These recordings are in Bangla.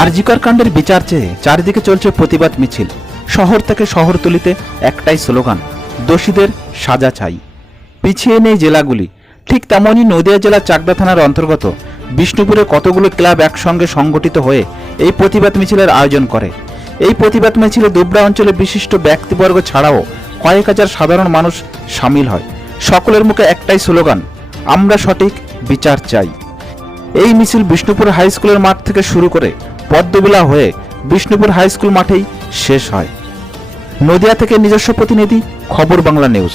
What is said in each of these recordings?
আরজিকর কাণ্ডের বিচার চেয়ে চারিদিকে চলছে প্রতিবাদ মিছিল। শহর থেকে শহরতলিতে একটাই স্লোগান, দোষীদের সাজা চাই। পিছিয়ে নেই জেলাগুলি। ঠিক তেমনই নদিয়া জেলার চাকদা থানার অন্তর্গত বিষ্ণুপুরে কতগুলো ক্লাব একসঙ্গে সংগঠিত হয়ে এই প্রতিবাদ মিছিলের আয়োজন করে। এই প্রতিবাদ মিছিলে দুবরা অঞ্চলে বিশিষ্ট ব্যক্তিবর্গ ছাড়াও কয়েক হাজার সাধারণ মানুষ সামিল হয়। সকলের মুখে একটাই স্লোগান, আমরা সঠিক বিচার চাই। এই মিছিল বিষ্ণুপুর হাই স্কুলের মাঠ থেকে শুরু করে পদ্মবিলা হয়ে বিষ্ণুপুর হাই স্কুল মাঠেই শেষ হয়। নদিয়া থেকে নিজস্ব প্রতিনিধি, খবর বাংলা নিউজ।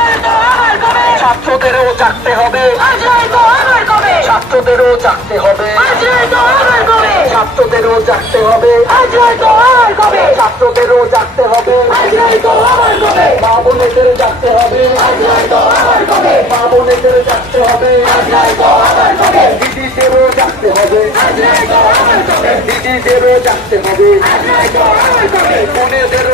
জাগতে হবে। ছাত্রদেরও জাগতে হবে। ছাত্রদেরও জাগতে হবে। ছাত্রদেরও জাগতে হবে। মা বোনেদের জাগতে হবে। মা বোনেদের জাগতে হবে। দিদিদেরও জাগতে হবে। দিদিদেরও জাগতে হবে। বোনেদেরও